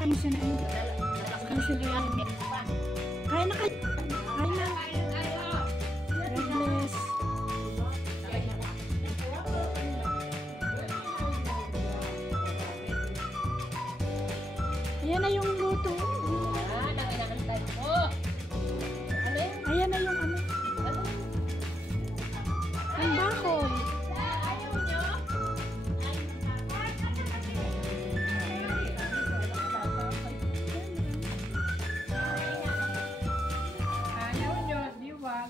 Kain siya na. Kain siya na. Kain na kayo. Kain na. God bless. Ayan na yung luto. Nanginakantay ko. Ano yun? Ayan na yung ano. Ang bakol. Ayaw nyo? Ayaw nyo, diwag.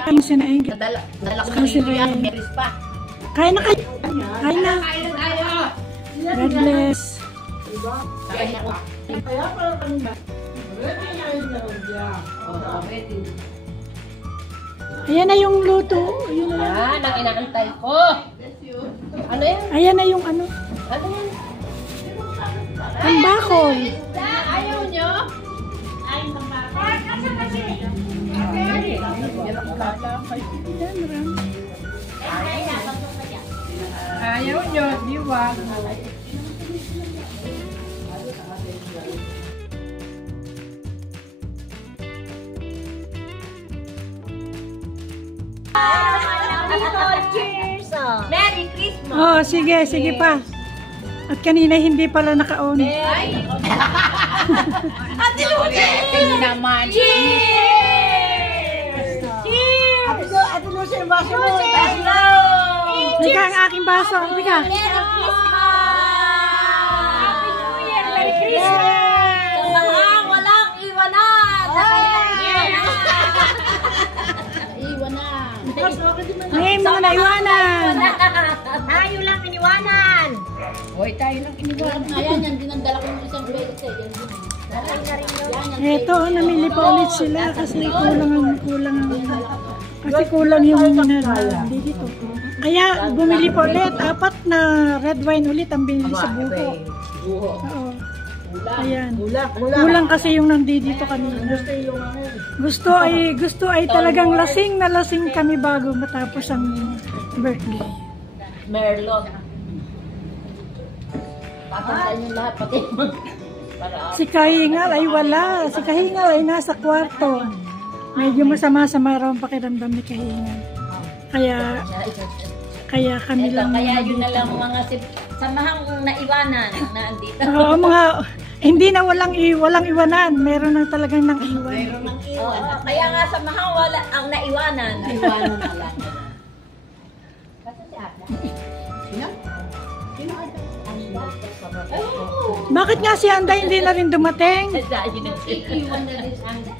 Kain siya na. Dala ko Kain siya dito yan, na. Meris pa. Kain na kayo. Kain na. Kain na tayo. God bless. Kain na. Kaya pala kanina. Ayan na yung luto. Ayan na. Yan, ang inakantay ko. Ano yan? Ayan na yung ano. Ano yan? Ang bakol. Ayaw nyo? Ayan, marami. Ayaw nyo, diwag. Cheers! Merry Christmas! Oh, sige, sige pa. At kanina hindi pala naka-on. Ay! Ate Lucy! Naman! Cheers! Cheers! Ate Lucy, yung baso mo. Hello! Halika ang aking baso. Halika. Merry Christmas! Happy New Year! Merry Christmas! Sa mga walang iwanan! Iwanan! Ngayon mga naiwanan. Tayo lang iniwanan! Hoy, tayo lang iniwanan. Ayan, yan. Dinandala ko yung isang beses eh. Yan din. Eto, namili pa ulit sila kasi kulang yung hindi dito. Kaya bumili pa ulit. 4 na red wine ulit ang binili sa buko. Oo. Ayan. Kulang kasi yung nandito kanina. Gusto ay talagang lasing na lasing kami bago matapos ang birthday. Merlot. Papunta nyo lahat pati. Si Kahingal ay wala. Si Kahingal ay nasa kwarto. Medyo masama-sama raw ang pakiramdam ni Kahingal. Kaya kami lang. Kaya yun na lang mga samahang naiwanan na andito. Oo, hindi na walang iwanan. Meron na talagang nang iwan. Kaya nga samahang wala ang naiwanan. Iwanan na lang. Kasi si Ada. Sino Ada? Bakit nga si Anda hindi na rin dumating? Iwan na rin si Anda.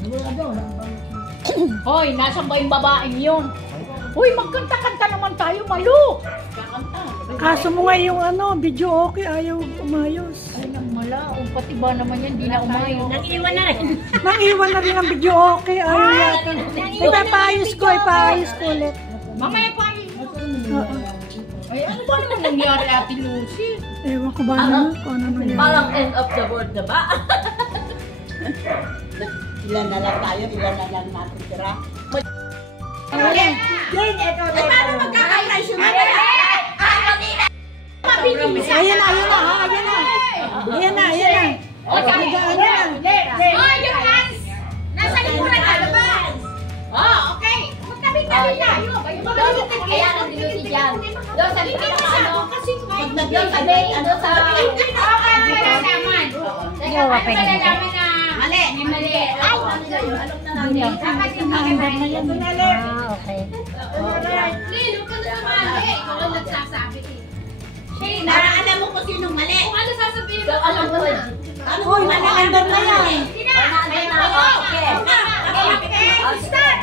Hoy, nasan ba yung babaeng yun? Hoy, magkanta-kanta naman tayo, Malu! Kakanta. Kaso mo nga yung video okay, ayaw umayos. Ay, nang mala. Pati ba naman yan, di na umayos. Nang-iwan na rin. Nang-iwan na rin ang video okay, ayaw yata. Ipapaayos ko ulit. Mamaya pa ayos mo. Oo. Ay, ano ba naman nangyari, Ate Lucy? Ewan ko ba naman kung ano nangyari. Parang end of the world na ba? Ilan na lang tayo, ilan na lang natin tira. Ay, Paano magkakailay siya? Ayan na. Ayan na. O, sabi ko na. Oh, yung hands! Nasa likuran ka, labas! Oh, okay. Magtabi-tabi tayo. Kaya nandito si Jan. Doon sa likod ng ano? Doon sa day, ano sa... Okay, malalaman. Teka, paano malalaman na... Mali. Mali. Ay! Anong nalaman? Dapat yung makikita yan. Okay. Lino, ka na mali. Ikaw ang nagsasabi eh. Shane, Alam mo kung sinong mali. kung ano sasabihin mo, alam mo na. Ano kung mali-andar na yan? Start!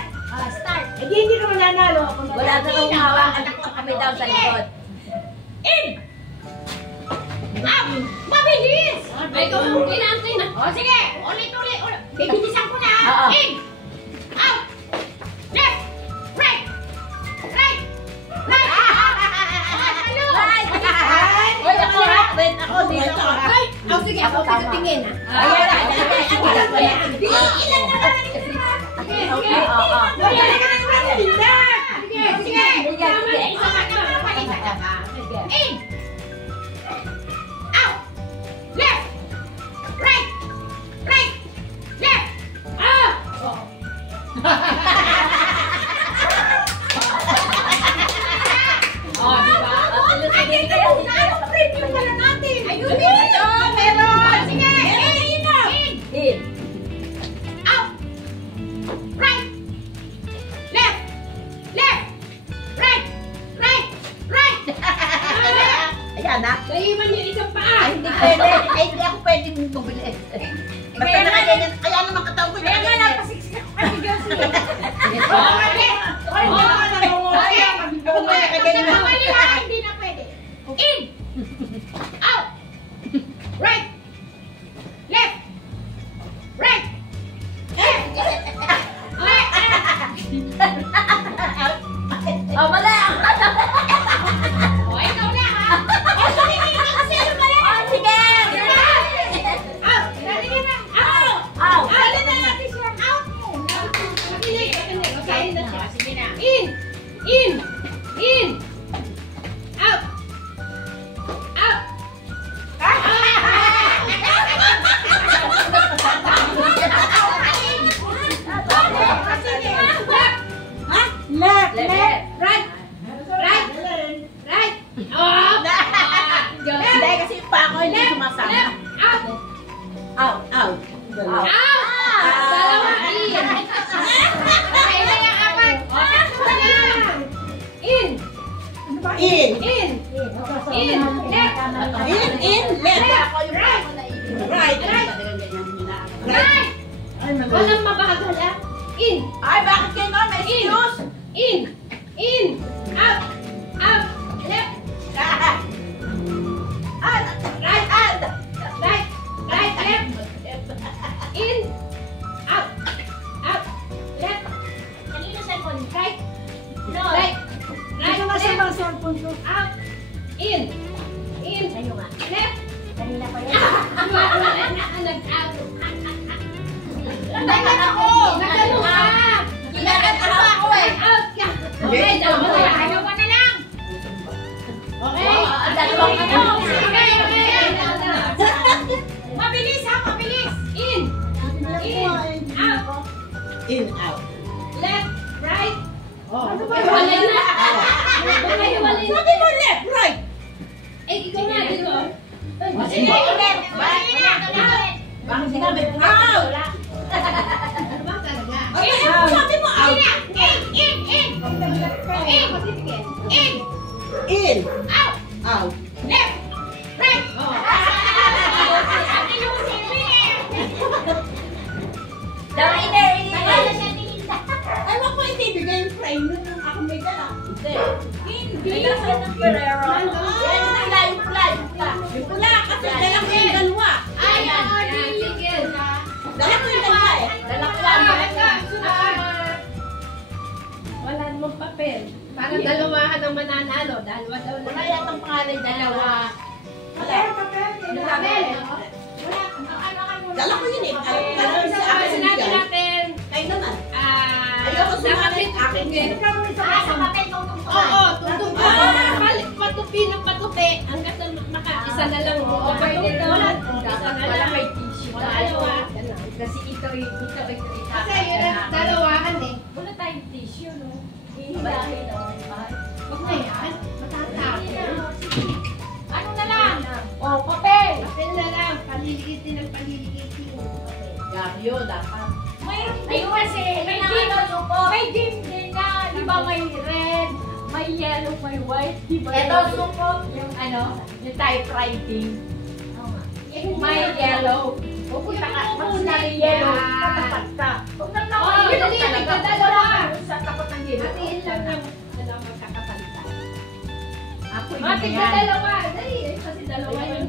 Start! Hindi ka mananalo. Wala na kong hawak. Anak ko kami daw sa likod. In! Up! Mabilis! Ito, inaantay na. O, sige. Ulit. Bibilisan ko na. In! Out! Left! Right! Right! Right! Wait, ako dito. Sige, ako pagkatingin. Ilan na lang? Sige. In. Out. Left. Right. Right. Left. Out. Oh, di ba? Ay, preview pala natin. Ayun, meron. Sige. In. Out. Right. Left. Left. Right. Right. Right. Ayan na. Naiwan niyo isang paa. Ay, hindi pwede. Ay, hindi ako pwede mong bumili. Basta nakaganyan. Kaya naman katawag ko. Kaya nga napasiksik ako kay Josie. Hindi na pwede. In. Out. Right. Left. Right. Oh, mali! O, ikaw na ha. O, sumingin ka kasi yung mali. Oh, sige! Out. Dali ka na. Out. Out. Dali na natin siya. Out. Makinig. Okay na siya. Sige na. In. In. In. Out. Out. Left. Left. Right. Right. Right. Oh. Hindi kasi pa ako hindi sumasama. Left. Out. Out. Out. Out. Dalawa. In. Okay na yung apat. O, tatlo na. In. In. In. In. Left. In. Left. Right. Right. Right. Walang mabagal ah. In. Ay, bakit kayo no? May excuse? In. In. Out. Out. Left. Right. Right. Right. Right. Left. In. Out. Out. Left. Kanino cellphone? Right. No. Right. Right. Ito na sa mga cellphone ko. Out. In. In. Left. Kanina pa yun. Nag-out. Nag-out ako. Nag-out ka. Ginagano ako eh. Out ka. Okay, dalawa na. Dalawa na lang. Okay. Ang dalawang ano. Okay, okay. Mabilis ha, mabilis. In. In. Out. In. Out. Left. Right. Oh. Hiwalay na. Hiwalay na. Sabi mo left, right. Eh, ikaw nga dito. Sige, ulit. Hiwalay na. Out. Bakit sinabi? Out. Ano ba talaga? Okay, sabi mo out. In. In. In. In. In. In. Out. Out. Left. Right. Ate Lucy, Dapat iner. Ay, wag mo ibibigay yung frame nun nung ako may dala. Hindi. Ay, nasa ng Ferrero. Yan yung pula, yung pula, yung pula. Yung pula, kasi dala ko yung dalawa. Ayan. Sige. Dala ko yung dalawa eh. Lalakwan. Wala namang papel. Parang dalawahan ang mananalo. Dalawa daw na. Wala yatang pangalan dalawa. Wala. Papel. Dala ko yun eh. Alam sa akin Sinabi yan. natin, Kayo naman. dapat Ayoko sumali. ito Akin yun. sa papel Oo, tutong ka. Palit patupi ng patupi. Hanggang sa isa na lang. O, patupi na lang. Isa na lang. may tissue Wala tayo. dalawa. Kasi ito. Kasi yun ang dalawahan eh. Wala tayong tissue, no? Hihilahin, no? Huwag na yan. Matatapon. Ano na lang? Oh, papel! Papel na lang. Paliligitin ng paliligitin. Gabyo, dapat. Mayroon din kasi, may game din na, di ba may red, may yellow, may white, di ba? Ito, suko, yung ano, yung typewriting. May yellow. Pupunta ka, mas na yellow, tatapat ka. Kung Oo, dali, dalawa. sa tapat ng yellow. Hatiin lang ng magkakapalitan. Ako Matik na yan. dalawa. Dali, kasi dalawa yung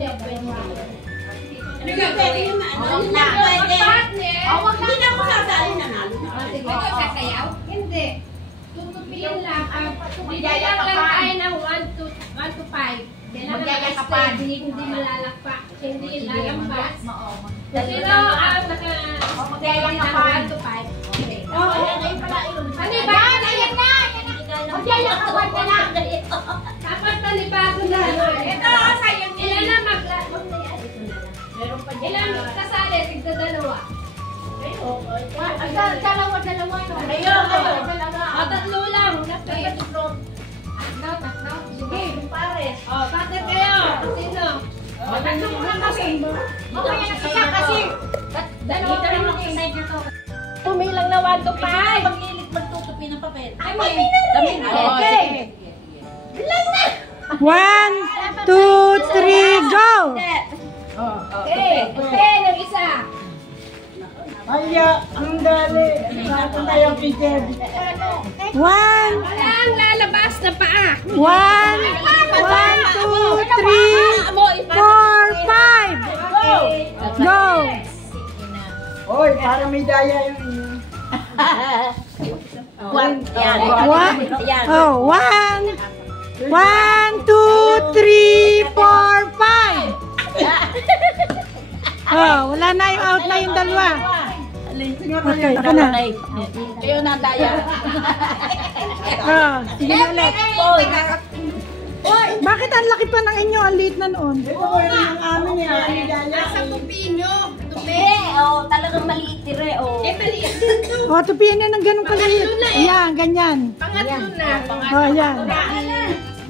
Ano nga pwede yung ano na pwede. Partner. Hindi na ako sasali nanalo na. Ito sasayaw? Hindi. Tutupiin lang. Bigyan lang Magyayakapan. tayo ng 1 to 5. Kailangan Magyayakapan. steady, hindi malalakpak. Hindi lalampas. Oo. Sino ang Magyayakapan. naka 1 to 5? Okay. Oo, Dapat talibago na. Ito, sayang. Ilan na maglaro? Meron pa dyan. Ilan kasali? Tigda dalawa. Dalawa. Tatlo lang. Tatlo. Sige. Tatlo kayo. Sino? Tatlo muna kasi. Mamaya na isa kasi. Dalawa pa rin yung side nyo to. Tumilang na 1 to 5. Pag-ilit magtutupi ng papel. Okay. Bilang na! 1, 2, 3, go! Okay. Pen ang isa. Aya, ang dali. Saan tayo pigil? 1, Walang lalabas na paa. 1, 2, 3, 4, 5. Go! Oy, para may daya yung inyo. Yan. Yan. Oh, 1, 2, 3, 4, 5. Oh, wala na yung out na yung dalawa. Okay, ako na. Kayo na daya. Oh, sige na ulit. Bakit ang laki pa ng inyo? Ang liit na noon. Ito ko rin yung amin niya. May daya. Nasa tupinyo. Talagang maliit dire. Oh, tupian yan ng ganun kaliit. Ayan, ganyan. Pangatlo na. Oh, ayan.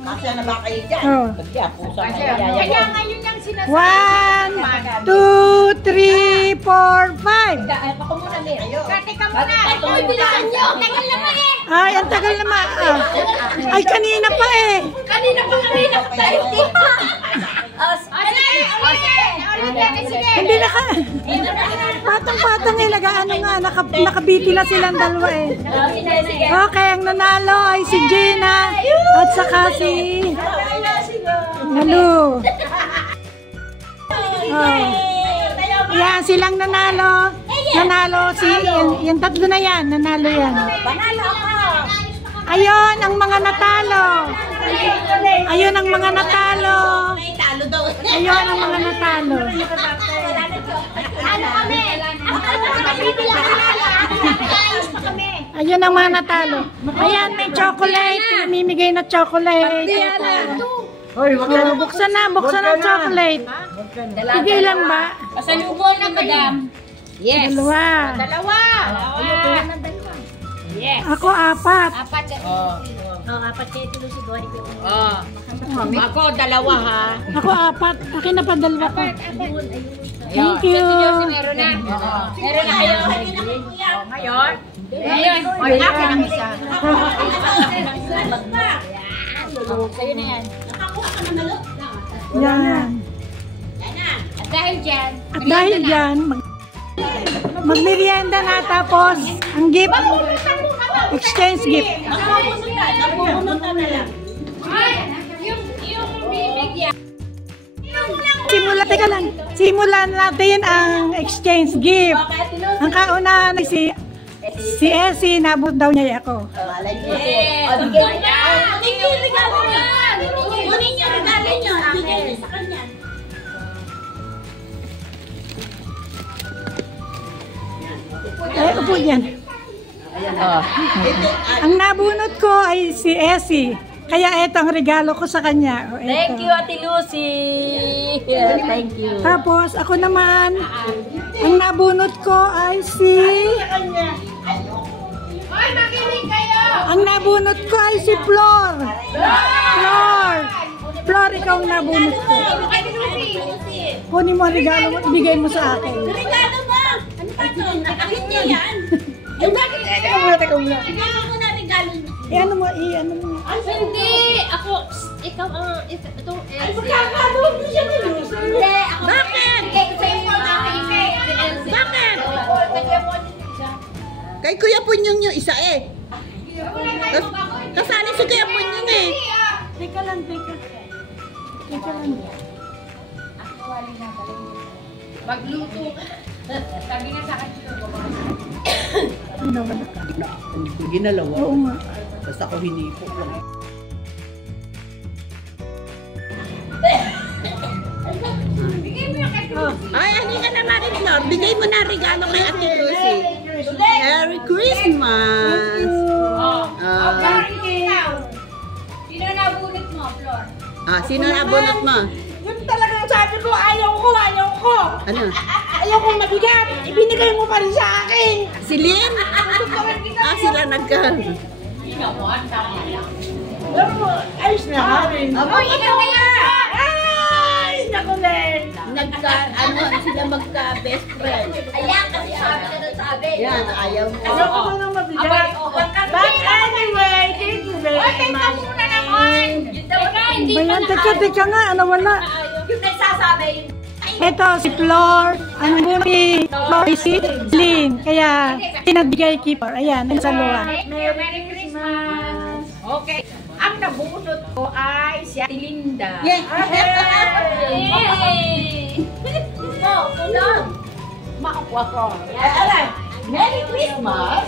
Kasya na ba kayo dyan? Oh. Kaya pusa na Kaya daya. ngayon yung 1, sinasabi. 2, 3, 4, 5. Ako muna din. Kati ka muna. Uy, bilisan nyo. Tagal naman eh. Ay, ang tagal naman. Ah. Ay, kanina pa eh. Kanina pa tayo. Sige. Hindi na ka. Patang-patang eh. Nagaano nga. Nakabiti na silang dalawa eh. Okay, ang nanalo ay si Gina at saka si Malu. Oh. Yan, silang nanalo. Nanalo si, yung tatlo na yan. Nanalo yan. Ayun, ang mga natalo. Ayun ang mga natalo. Ayun ang mga natalo. Ano kami? Ayun ang mga natalo. Ayan, may chocolate. Namimigay na chocolate. Hoy, wag ka na. Buksan na ang chocolate. Sige lang ba? Pasalubong na, madam. Yes. Dalawa. Dalawa. Yes. Ako apat. Apat. Apat kayo si Dory ko. Ako, dalawa ha. Ako apat. Akin na pa dalawa ko. Thank you. Meron na. Meron na kayo. Ngayon. Ngayon. Ay, akin ang isa. Sa'yo na yan. Yan. At dahil dyan, At dahil dyan, magmerienda na tapos ang gift, exchange gift. yung bibigyan. Teka lang. Simulan natin ang exchange gift. Ang kaunahan ay si Essie, nabot daw niya ako. Kunin niyo regalo niyo. Bigay niyo sa kanya. Upo yan. Ang nabunot ko ay si Essie. Kaya eto ang regalo ko sa kanya. O, eto. Thank you, Ate Lucy. Thank you. Tapos ako naman, ang nabunot ko ay si... Ay, makinig kayo! Ang nabunot ko ay si Flor. Flor, ikaw ang nabunot ko. Kunin mo ang regalo mo, ibigay mo sa akin. Regalo mo! Ano pa ito? Akin niya yan. Teka muna. Regalo mo na regalo niya. Ano mo. Hindi! Ako, ikaw ang... Itong... Ay, Magkakaroon mo siya ng user. Hindi, ako. Bakit? Bakit? Kay Kuya Punyong yung isa eh. Kasali si Kuya Punyong eh. Teka lang. Magluto. Sabi nga sa akin, Ginalawa. Oo nga. Basta ako hinipo lang. Ay, hindi ka na Marimar. Bigay mo na regalo kay Ate Lucy. Merry Christmas! Ah, sino nabunot mo? Yun talagang sabi ko, ayaw ko. Ano? Ayaw kong mabigat. Ibinigay mo pa rin sa akin. Si Lynn? Ah, sila Alam mo, ayos na kami. Oy, ikaw na yan! Ay, naku din. Sila magka-best friend. Ayan, kasi sabi ka na sabi. Yan, ayaw mo. Ayaw ko ba nang mabigat? But anyway, thank you very much. Muna naman! Teka, hindi pa Bayan, teka nga, ano wala. yung nagsasabi, Ito, si Flor, ang bumi, Flor, si Lynn. Kaya, pinagbigay keeper. Ayan, ang saluha. Merry Christmas! Okay. Ang nabunot ko ay si Ate Linda. Yay! Makakuha ko. Merry Christmas!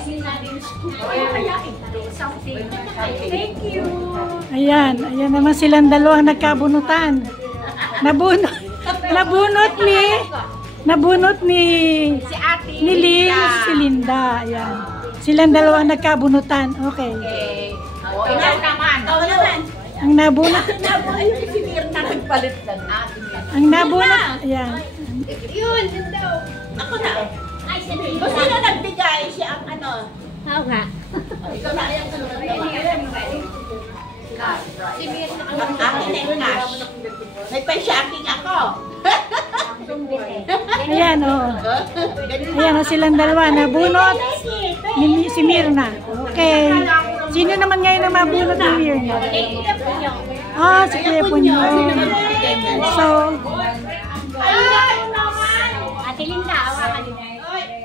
Thank you! Ayan naman silang dalawang nagkabunutan. Nabunot ni Si Ate Lynn, si Linda. Ayan. Silang dalawang nagkabunutan. Okay. Okay. O, ikaw naman. Ang nabunot, Si Mirna nagpalit lang natin. ang nabunot, ayan. Yun daw. Ako na. Ay, O sino nagbigay siya ang ano? Oo nga. Ikaw na ayaw sunod. Si Mirna Ang akin na yung cash. May pa-shopping ako. Ayan, oo. Ayan, silang dalawa. Nabunot ni si Mirna. Okay. Sino naman ngayon ang mabunot ni Mirna? Ah, si Kuya Punyo. So, Ate Linda, awa ka din.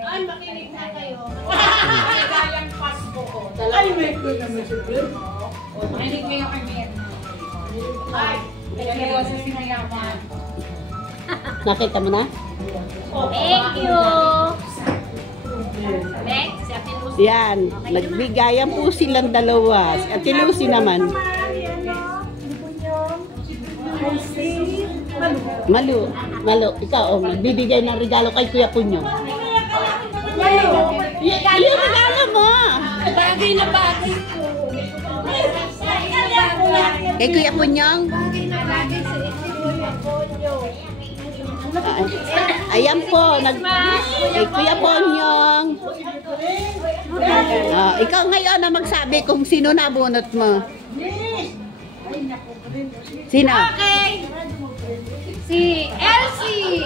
Ay, makinig na kayo. Kagayang Pasko ko. Ay, may ko naman siya. Makinig kayo kay Mirna. Ay, kaya sa sinayaman. Nakita mo na? Thank you. Next, si Ate Lucy. Yan, nagbigayan po silang dalawa. Si Ate Lucy naman. Malu. Ikaw, magbibigay ng regalo kay Kuya Punyo. Yung regalo mo. Bagay na bagay ko. Kay Kuya Punyong. Bagay na bagay sa Kuya Ponyo. Ayan po, kay Kuya Punyong. Ikaw ngayon na magsabi kung sino nabunot mo. Sino? Okay. Si Elsie.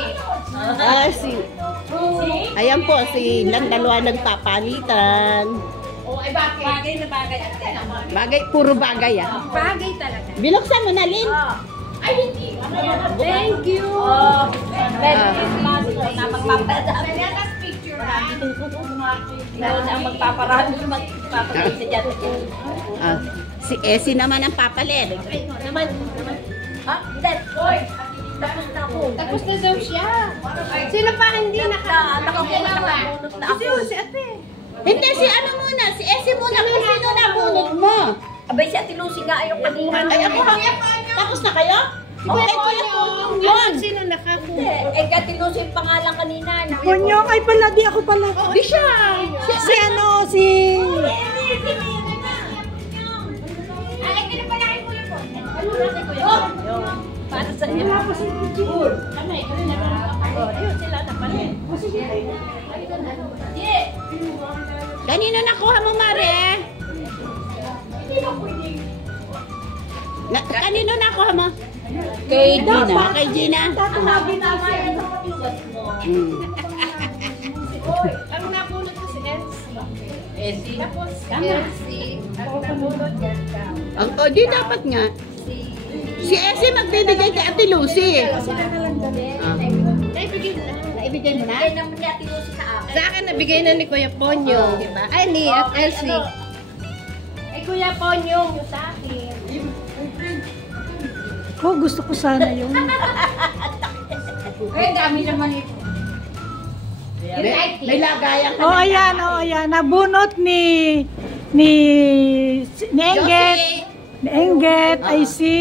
Ayan po, silang dalawa nagpapalitan. Oh, ay bakit? Bagay na bagay. Bagay, puro bagay ah. Bagay talaga. Binuksan mo na, Lynn. Ay, hindi. Thank you. Merry Christmas. Ikaw na magpaparami. Let us picture ha. Ikaw na magpaparami. Magpaparami sa dyan. Si Essie naman ang papalit. Naman. Ha? Hindi. Hoy. Tapos na ako. Tapos na daw siya. Sino pa hindi nakakunot na ako? Si ate. Hindi, si ano muna, si Essie muna. Kung sino nabunot mo? Abay, si Ate Lucy nga ayaw kanina. Ay, ako tapos na kayo? Okay, Kuya Punyong yun. Sino nakakunot? Eh, Ate Lucy yung pangalan kanina. Punyong, ay pala, di ako pala. Di siya. Si ano, si... Ay, kinapalakin ko yun po. Ano natin ko yun? Para sa iyo. Ayun sila na pala. Kanino nakuha mo, Mare? Kanino nakuha mo? Kay Gina. Kay Gina. Ang napulot ko si Elsie. Tapos Elsie. Ang napulot yan ka. Di dapat nga. Si Essie magbibigay kay Ate Lucy. Naibigay mo na? Naibigay naman ni Ate Lucy sa akin. Sa akin, nabigay na ni Kuya Ponyo. Diba? Ay, ni at Elsie. Ay, Kuya Ponyo, yung sa akin. Oh, gusto ko sana yun. Ay, dami naman ito. May lagayan ka. Oh, ayan. Nabunot ni Engget. Ni Engget ay si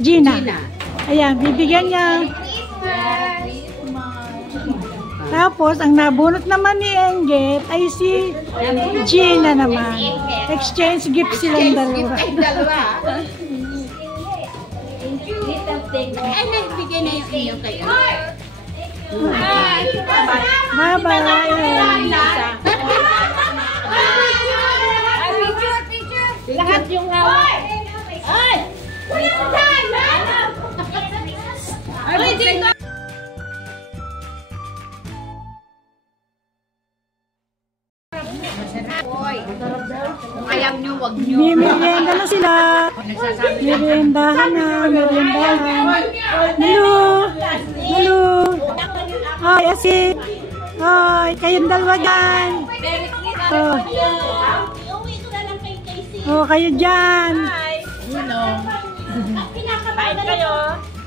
Gina. Ayan, bibigyan niya. Tapos, ang nabunot naman ni Engget ay si Gina naman. Exchange gift silang dalawa. Ay, dalawa. Thank you. Ay, nagbigay na yung inyo kayo. Bye-bye. Lahat yung hawak. Ay! Wala ko dyan! Ay, dito! Ayaw nyo, wag nyo. May merienda na sila. Meriendahan na, meriendahan. Hello. Hello. Ay, asi. Ay, kayong dalawa dyan. Oh. Oh, kayo dyan. Kain kayo.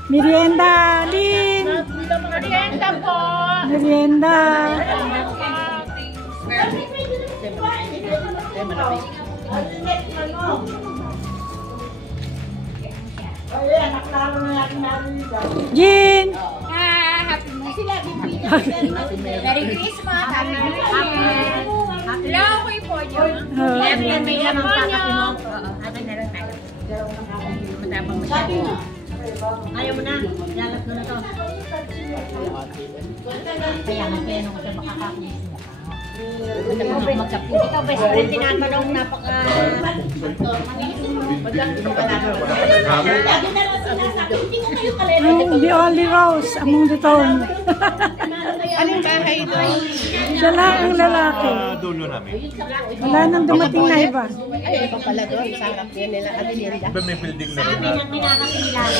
Merienda, Lin. Merienda po. Merienda. Jin. Merry Christmas! Hello, kuy po niyo. May lamang kakapi mo. Atin na lang tayo. Matapang masyado. Ayaw mo na. Lalat mo na to. Kaya nga kaya nung siya makakakulis mo. Ikaw best friend, tinatanong napaka... The only rose among the town. Anong bahay doon? Siya lang ang lalaki. Dulo namin. Wala nang dumating na iba. Ay, iba pala doon. Sa harap yan nila. Adelenda. Iba may building na rin na. Ang minakakilala.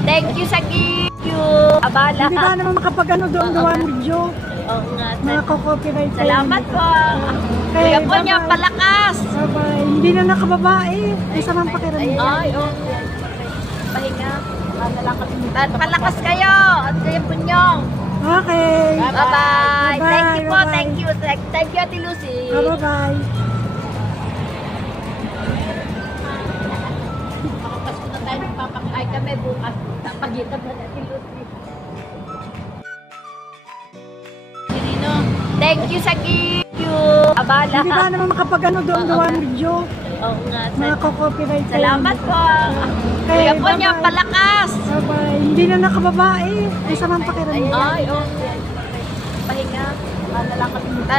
Thank you sa gift. Abala. Hindi ka naman makapag-ano doon gawa ng video. Oo nga. Mga copyright. Salamat po. Okay, Kaya po niya, bye-bye. palakas. Bye-bye. Hindi na nakababae. Isa man pakiramdam. Ay, okay. Pahinga. Palakas kayo. At kayo po niyo. Okay. Bye-bye. Thank you po. Bye-bye. Thank you. Thank you, Ate Lucy. Bye-bye. Makapasko na tayo magpapakain kami bukas. Pagitan na Ate Lucy. Thank you sa gift. Abala. Hindi ka naman makapag-ano doon gawa ng video. Oo nga. Mga copyright. Salamat po. Okay, Kaya po niya, bye-bye. palakas. Bye-bye. Hindi na nakababae. Isa man pakiramdam. Ay, okay. Pahinga.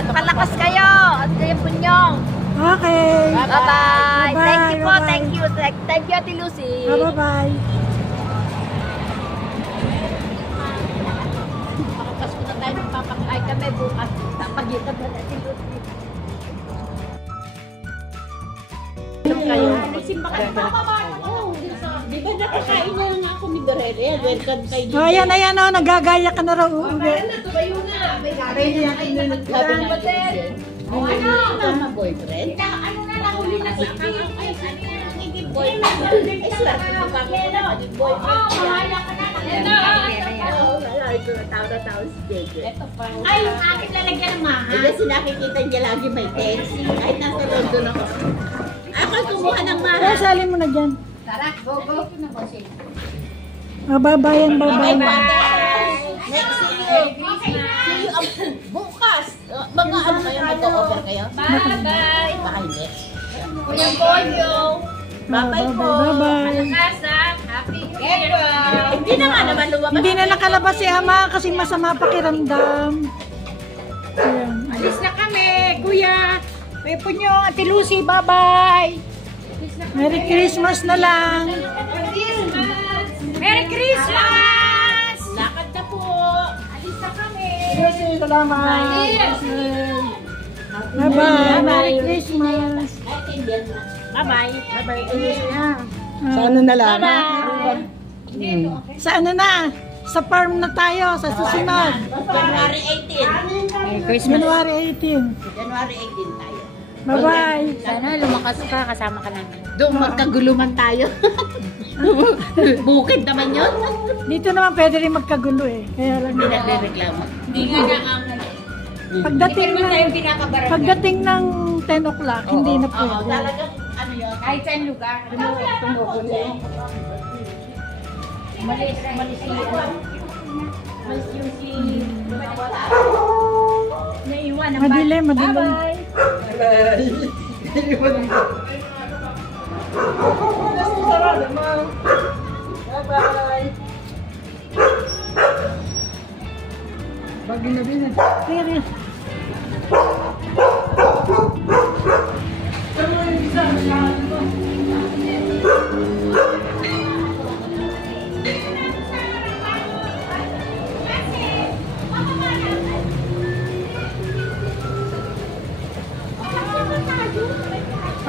Palakas kayo. At kayo po niyo. Okay. Bye-bye. Bye-bye. Thank you po. Bye-bye. Thank you. Thank you, Ate Lucy. Bye-bye. Makapasko na tayo magpapakain kami bukas. Pagitan na Ate Lucy. Kayo. Nagsimba ka na. Di ba nakakain na lang ako ni Dorere? Welcome kay Oh, ayan, ayan, oh, nagagaya ka na raw uuwi. Sabi na ano? Boyfriend? Ano na lang, uli na sa akin. Ay, ano yan, hindi boyfriend. Ay, swerte mo ba ako na maging boyfriend? Mahala ka na. Ay, yung akin lalagyan ng mahal. Kasi sinakikita niya lagi may text. Kahit nasa London ako. Ako kumuha ng mahal. Kaya salin mo na dyan. Tara, go, go. Oh, babayan, babayan. Next, see you bukas. Mga ano kayo, mag-o-offer kayo? Bye-bye. Baka hindi. Kuya Polyo. Bye-bye po. Bye-bye. Kasa. Happy New Year. Hindi na nga naman lumabas. Hindi na nakalabas si Ama kasi masama pakiramdam. Ayan. Alis na kami, kuya. May punyo, Ate Lucy, bye-bye. Merry Christmas na lang. Merry Christmas! Lakad na po. Alis na kami. Salamat. Bye-bye. Merry Christmas. Bye-bye. Sa ano na lang? Sa ano na? Sa farm na tayo, sa susunod. January 18. January 18. January 18 tayo. Bye-bye. Sana lumakas ka, kasama ka namin. Doon magkaguluman tayo. Bukid naman yun. Dito naman pwede rin magkagulo eh. Kaya lang Hindi nagre-reklamo. Hindi nga na ang... pagdating ng 10 o'clock, hindi na Oo, pwede. talagang ano yun. Kahit saan lugar. Malis yung si... Naiwan ang Madilim, madilim. Bye-bye. Bagay na din eh. Tingnan.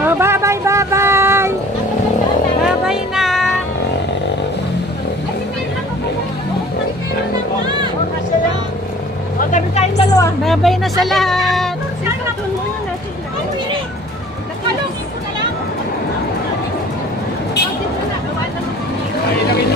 Oh, bye-bye, bye-bye. Bye-bye na. O, tabi tayong dalawa. Bye-bye na sa lahat. Nakalungin ko na lang. Ay, nakita